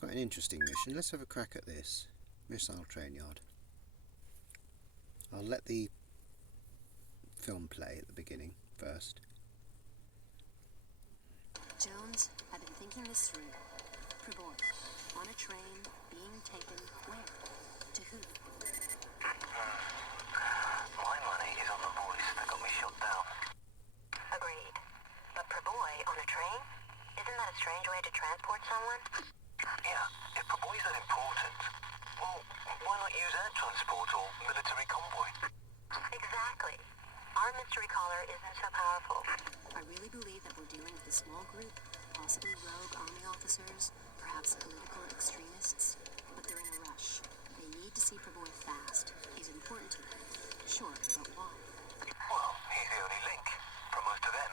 quite an interesting mission. Let's have a crack at this. Missile Trainyard. I'll let the film play at the beginning first. Jones, I've been thinking this through. Pribor, on a train, being taken where? To who? My money is on the voice that got me shot down. Agreed. But Priboi on a train? Isn't that a strange way to transport someone? Yeah, if Preboy's that important, well, why not use air transport or military convoy? Exactly. Our mystery caller isn't so powerful. I really believe that we're dealing with a small group, possibly rogue army officers, perhaps political extremists, but they're in a rush. They need to see Priboi fast. He's important to them. Sure, but why? Well, he's the only link. For most of them,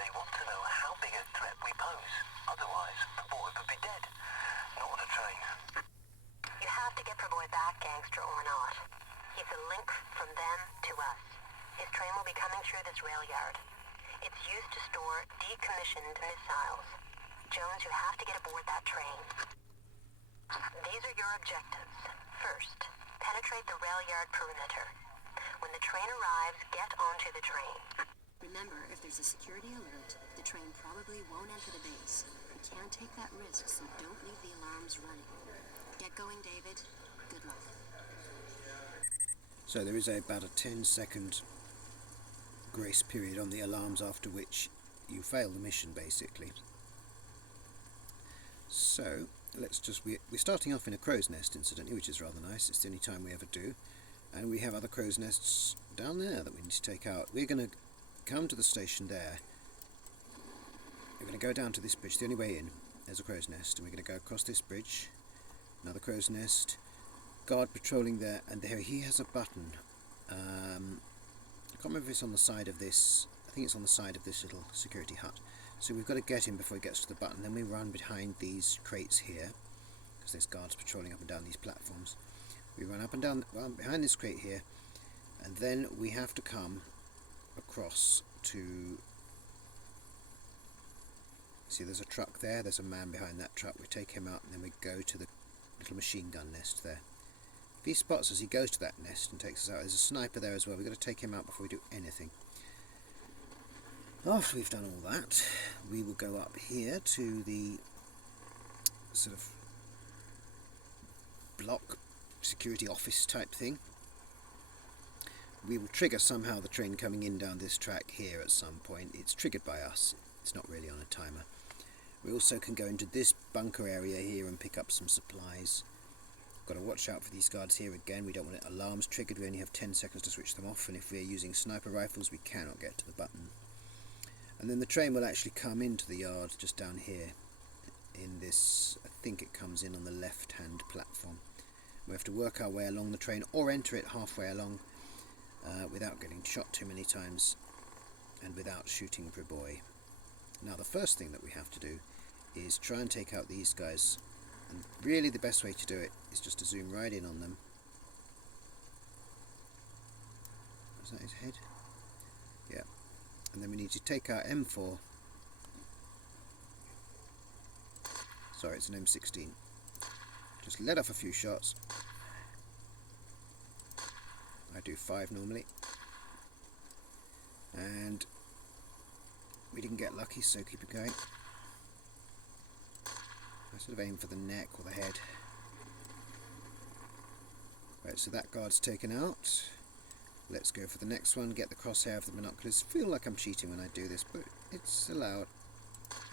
they want to know how big a threat we pose. Otherwise, Preboy would be dead. Not on a train. You have to get Priboi back, gangster or not. He's a link from them to us. His train will be coming through this rail yard. It's used to store decommissioned missiles. Jones, you have to get aboard that train. These are your objectives. First, penetrate the rail yard perimeter. When the train arrives, get onto the train. Remember, if there's a security alert, the train probably won't enter the base. You can't take that risk, so don't leave the alarms running. Get going, David. Good luck. So there is about a 10-second grace period on the alarms, after which you fail the mission, basically. So let's just, we're starting off in a crow's nest, incidentally, which is rather nice. It's the only time we ever do, and we have other crow's nests down there that we need to take out. We're going to come to the station there. We're going to go down to this bridge. The only way in, there's a crow's nest, and we're going to go across this bridge. Another crow's nest, guard patrolling there, and there he has a button. I can't remember if it's on the side of this. I think it's on the side of this little security hut. So we've got to get him before he gets to the button. Then we run behind these crates here, because there's guards patrolling up and down these platforms. We run up and down, well, behind this crate here, and then we have to come across to, see, there's a truck there, there's a man behind that truck. We take him out, and then we go to the little machine gun nest there. If he spots us, he goes to that nest and takes us out. There's a sniper there as well. We've got to take him out before we do anything. After we've done all that, we will go up here to the sort of block security office type thing. We will trigger somehow the train coming in down this track here at some point. It's triggered by us. It's not really on a timer. We also can go into this bunker area here and pick up some supplies. Got to watch out for these guards here again. We don't want alarms triggered. We only have 10 seconds to switch them off, and if we're using sniper rifles we cannot get to the button. And then the train will actually come into the yard just down here in this, I think it comes in on the left hand platform. We have to work our way along the train or enter it halfway along without getting shot too many times and without shooting Priboi. Now the first thing that we have to do is try and take out these guys, and really the best way to do it is just to zoom right in on them. Is that his head? Yeah. And then we need to take our M4. Sorry, it's an M16. Just let off a few shots. I do 5 normally. And we didn't get lucky, so keep it going. I sort of aim for the neck or the head. Right, so that guard's taken out. Let's go for the next one, get the crosshair of the binoculars. Feel like I'm cheating when I do this, but it's allowed.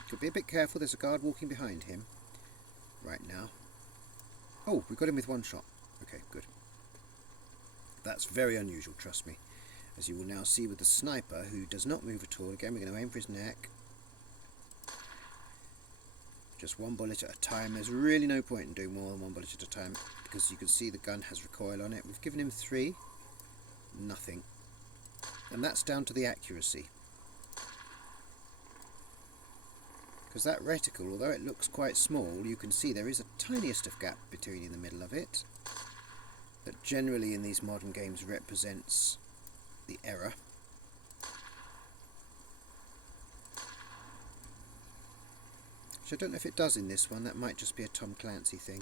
Could be a bit careful, there's a guard walking behind him right now. Oh, we got him with one shot. Okay, good. That's very unusual, trust me. As you will now see with the sniper, who does not move at all. Again, we're going to aim for his neck. Just one bullet at a time. There's really no point in doing more than one bullet at a time, because you can see the gun has recoil on it. We've given him 3. Nothing. And that's down to the accuracy. Because that reticle, although it looks quite small, you can see there is a tiniest of gap between in the middle of it, that generally in these modern games represents the error. which I don't know if it does in this one. That might just be a Tom Clancy thing.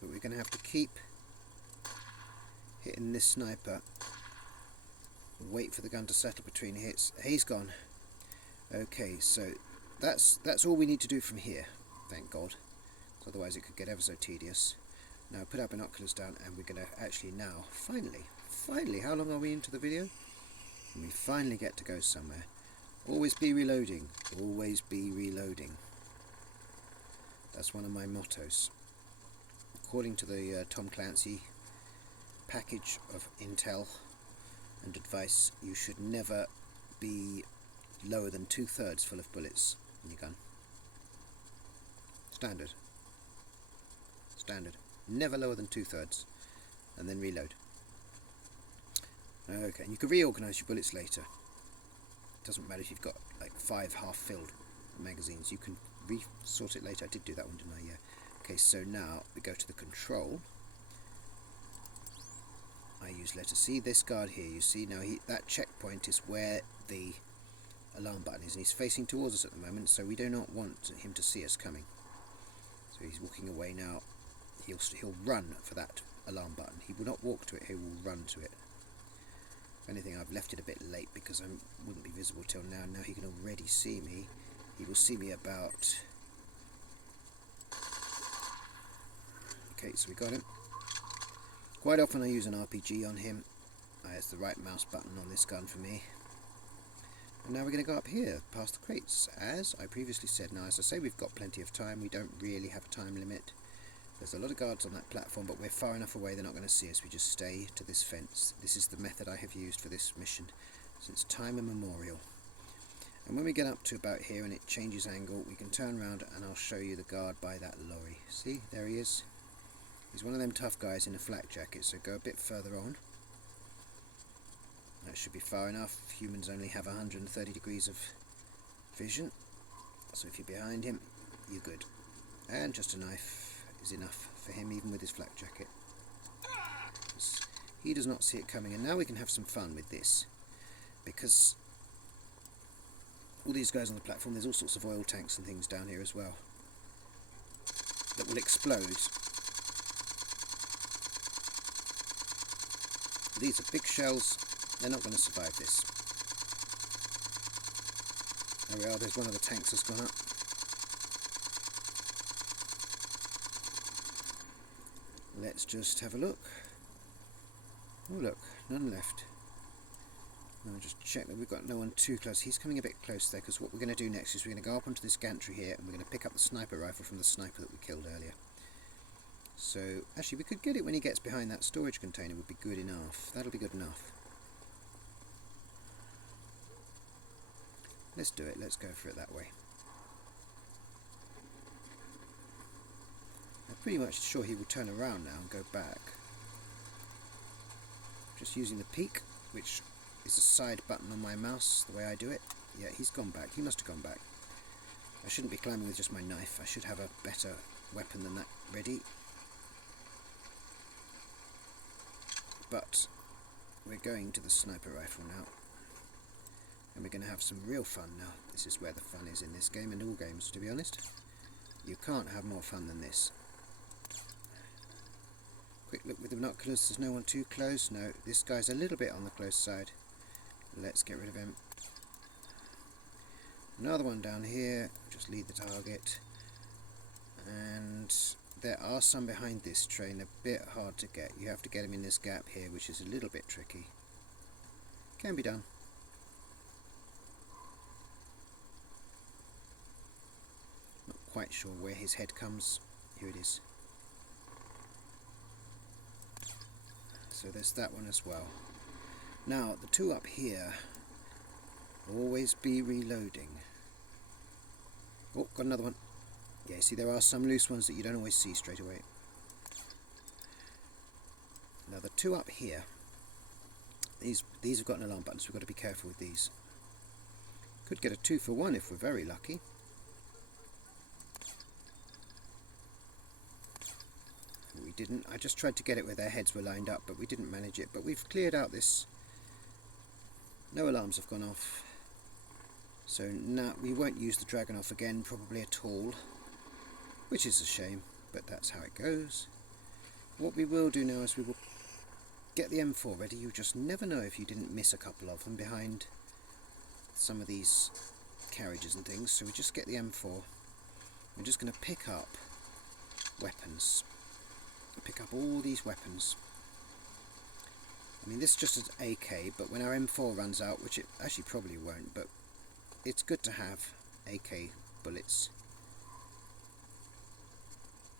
But we're going to have to keep hitting this sniper. Wait for the gun to settle between hits. He's gone. Okay, so that's all we need to do from here. Thank God. Otherwise it could get ever so tedious. Now put our binoculars down, and we're going to actually now, finally, how long are we into the video? And we finally get to go somewhere. Always be reloading. Always be reloading. That's one of my mottos. According to the Tom Clancy package of intel and advice, you should never be lower than 2/3 full of bullets in your gun. Standard. Never lower than 2/3, and then reload. Okay, and you can reorganise your bullets later. It doesn't matter if you've got like 5 half-filled magazines. You can re-sort it later. I did do that one, didn't I? Yeah. Okay, so now we go to the control. I use letter C. This guard here, you see, now that checkpoint is where the alarm button is, and he's facing towards us at the moment, so we do not want him to see us coming. So he's walking away now. He'll run for that alarm button. He will not walk to it, he will run to it. If anything, I've left it a bit late because I wouldn't be visible till now. Now he can already see me. He will see me about... Okay, so we got him. Quite often I use an RPG on him. It's the right mouse button on this gun for me. And now we're going to go up here, past the crates, as I previously said. Now, as I say, we've got plenty of time. We don't really have a time limit. There's a lot of guards on that platform, but we're far enough away they're not going to see us. We just stay to this fence. This is the method I have used for this mission since time immemorial. And when we get up to about here and it changes angle, we can turn around and I'll show you the guard by that lorry. See, there he is. He's one of them tough guys in a flak jacket, so go a bit further on. That should be far enough. Humans only have 130 degrees of vision, so if you're behind him, you're good. And just a knife is enough for him, even with his flak jacket. He does not see it coming, and now we can have some fun with this, because all these guys on the platform, there's all sorts of oil tanks and things down here as well that will explode. These are big shells. They're not going to survive this. There we are, there's one of the tanks that's gone up. Let's just have a look. Oh look, none left. I'll just check that we've got no one too close. He's coming a bit close there, because what we're going to do next is we're going to go up onto this gantry here and we're going to pick up the sniper rifle from the sniper that we killed earlier. So, actually we could get it when he gets behind that storage container, would be good enough. That'll be good enough. Let's do it, let's go for it that way. I'm pretty much sure he will turn around now and go back. Just using the peek, which is a side button on my mouse, the way I do it. Yeah, he's gone back, he must have gone back. I shouldn't be climbing with just my knife, I should have a better weapon than that ready. But we're going to the sniper rifle now, and we're going to have some real fun now. This is where the fun is in this game, and all games, to be honest. You can't have more fun than this. Quick look with the binoculars, there's no one too close. No, this guy's a little bit on the close side. Let's get rid of him. Another one down here, just lead the target. And there are some behind this train, a bit hard to get. You have to get him in this gap here, which is a little bit tricky. Can be done. Not quite sure where his head comes. Here it is. So there's that one as well. Now, the two up here, always be reloading. Oh, got another one. Yeah, see, there are some loose ones that you don't always see straight away. Now, the two up here, these have got an alarm button, so we've got to be careful with these. Could get a 2 for 1 if we're very lucky. We didn't. I just tried to get it where their heads were lined up, but we didn't manage it. But we've cleared out this. No alarms have gone off. So now we won't use the Dragunov again probably at all, which is a shame, but that's how it goes. What we will do now is we will get the M4 ready. You just never know if you didn't miss a couple of them behind some of these carriages and things, so we just get the M4. We're just going to pick up weapons. Pick up all these weapons. I mean, this is just an AK, but when our M4 runs out, which it actually probably won't, but it's good to have AK bullets.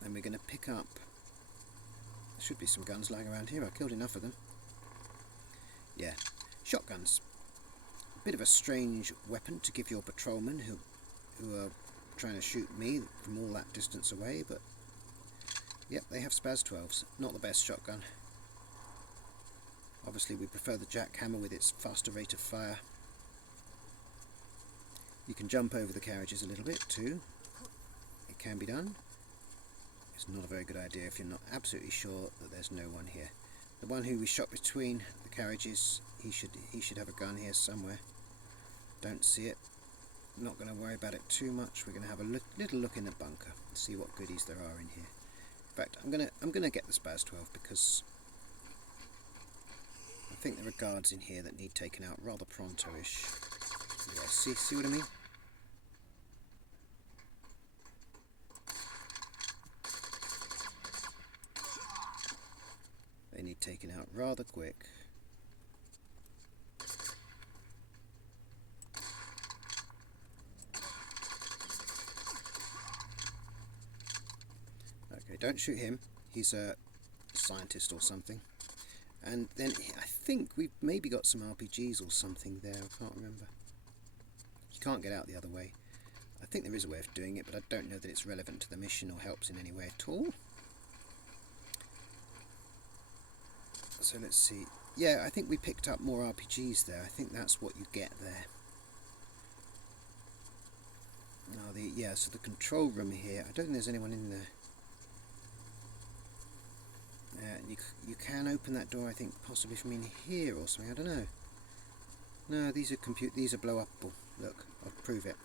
And we're going to pick up, there should be some guns lying around here. I killed enough of them. Yeah, shotguns. A bit of a strange weapon to give your patrolmen who are trying to shoot me from all that distance away, but yep, they have Spaz 12s. Not the best shotgun. Obviously we prefer the jackhammer with its faster rate of fire. You can jump over the carriages a little bit too. It can be done. It's not a very good idea if you're not absolutely sure that there's no one here. The one who we shot between the carriages, he should have a gun here somewhere. Don't see it. Not going to worry about it too much. We're going to have a little look in the bunker and see what goodies there are in here. In fact, I'm gonna get the Spaz 12 because I think there are guards in here that need taken out rather pronto-ish. Yeah, see what I mean? They need taken out rather quick. Okay, don't shoot him. He's a scientist or something. And then I think we've maybe got some RPGs or something there. I can't remember. You can't get out the other way. I think there is a way of doing it, but I don't know that it's relevant to the mission or helps in any way at all. So let's see. Yeah, I think we picked up more RPGs there. I think that's what you get there. Now so the control room here. I don't think there's anyone in there. You can open that door, I think, possibly from in here or something. I don't know. No, these are blow-upable. Look, I'll prove it.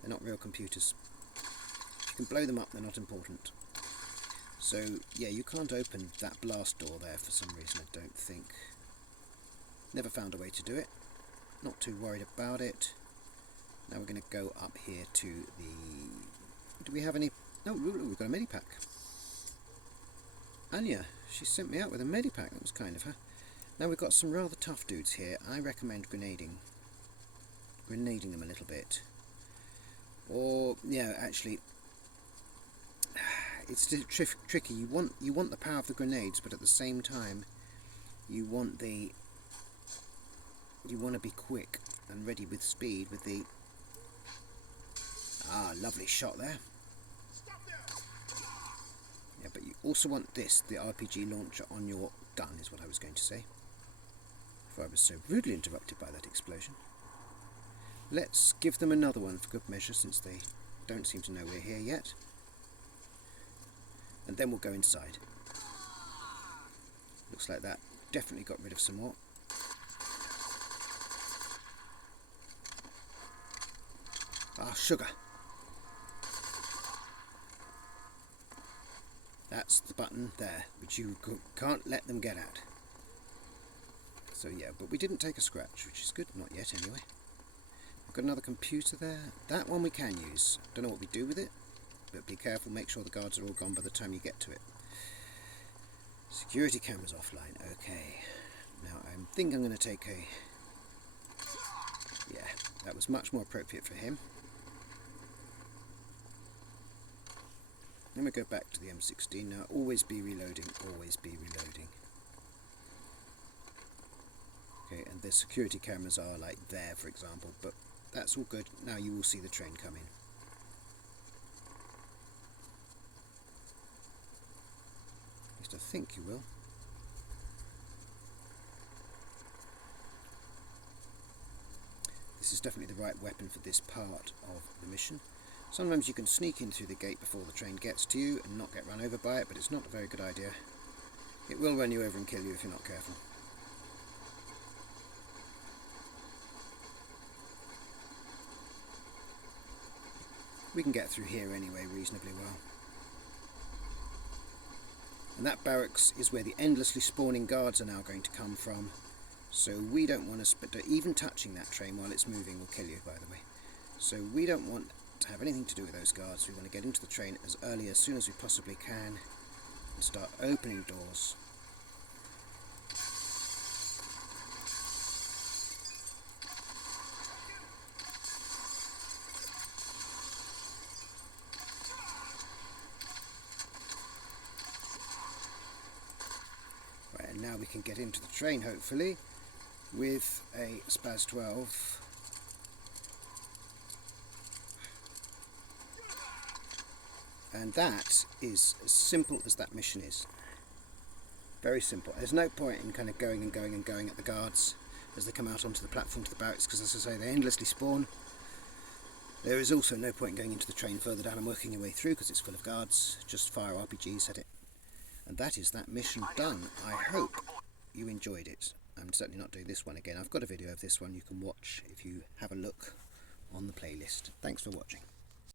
They're not real computers. If you can blow them up, they're not important. So yeah, you can't open that blast door there for some reason. I don't think. Never found a way to do it. Not too worried about it. Now we're going to go up here to the... Do we have any... No, we've got a medipack. Anya, she sent me out with a medipack. That was kind of her. Now we've got some rather tough dudes here. I recommend grenading them a little bit. Or, yeah, actually, it's tricky. You want the power of the grenades, but at the same time, you want to be quick and ready with speed with the... Ah, lovely shot there. Yeah, but you also want this, the RPG launcher on your gun, is what I was going to say. Before I was so rudely interrupted by that explosion. Let's give them another one for good measure, since they don't seem to know we're here yet. And then we'll go inside. Looks like that definitely got rid of some more. Ah, sugar. That's the button there, which you can't let them get at. So yeah, but we didn't take a scratch, which is good. Not yet, anyway. We've got another computer there. That one we can use. Don't know what we do with it, but be careful. Make sure the guards are all gone by the time you get to it. Security cameras offline. Okay. Now I think I'm going to take a... Yeah, that was much more appropriate for him. Then we go back to the M16 now. Always be reloading, always be reloading. Okay, and the security cameras are like there, for example, but that's all good. Now you will see the train coming. At least I think you will. This is definitely the right weapon for this part of the mission. Sometimes you can sneak in through the gate before the train gets to you and not get run over by it, but it's not a very good idea. It will run you over and kill you if you're not careful. We can get through here anyway reasonably well. And that barracks is where the endlessly spawning guards are now going to come from. So we don't want to... even touching that train while it's moving will kill you, by the way. So we don't want to have anything to do with those guards. We want to get into the train as soon as we possibly can and start opening doors. Right, and now we can get into the train, hopefully, with a Spaz 12. And that is as simple as that mission is. Very simple. There's no point in kind of going and going and going at the guards as they come out onto the platform to the barracks, because as I say, they endlessly spawn. There is also no point in going into the train further down and working your way through because it's full of guards. Just fire RPGs at it. And that is that mission done. I hope you enjoyed it. I'm certainly not doing this one again. I've got a video of this one you can watch if you have a look on the playlist. Thanks for watching.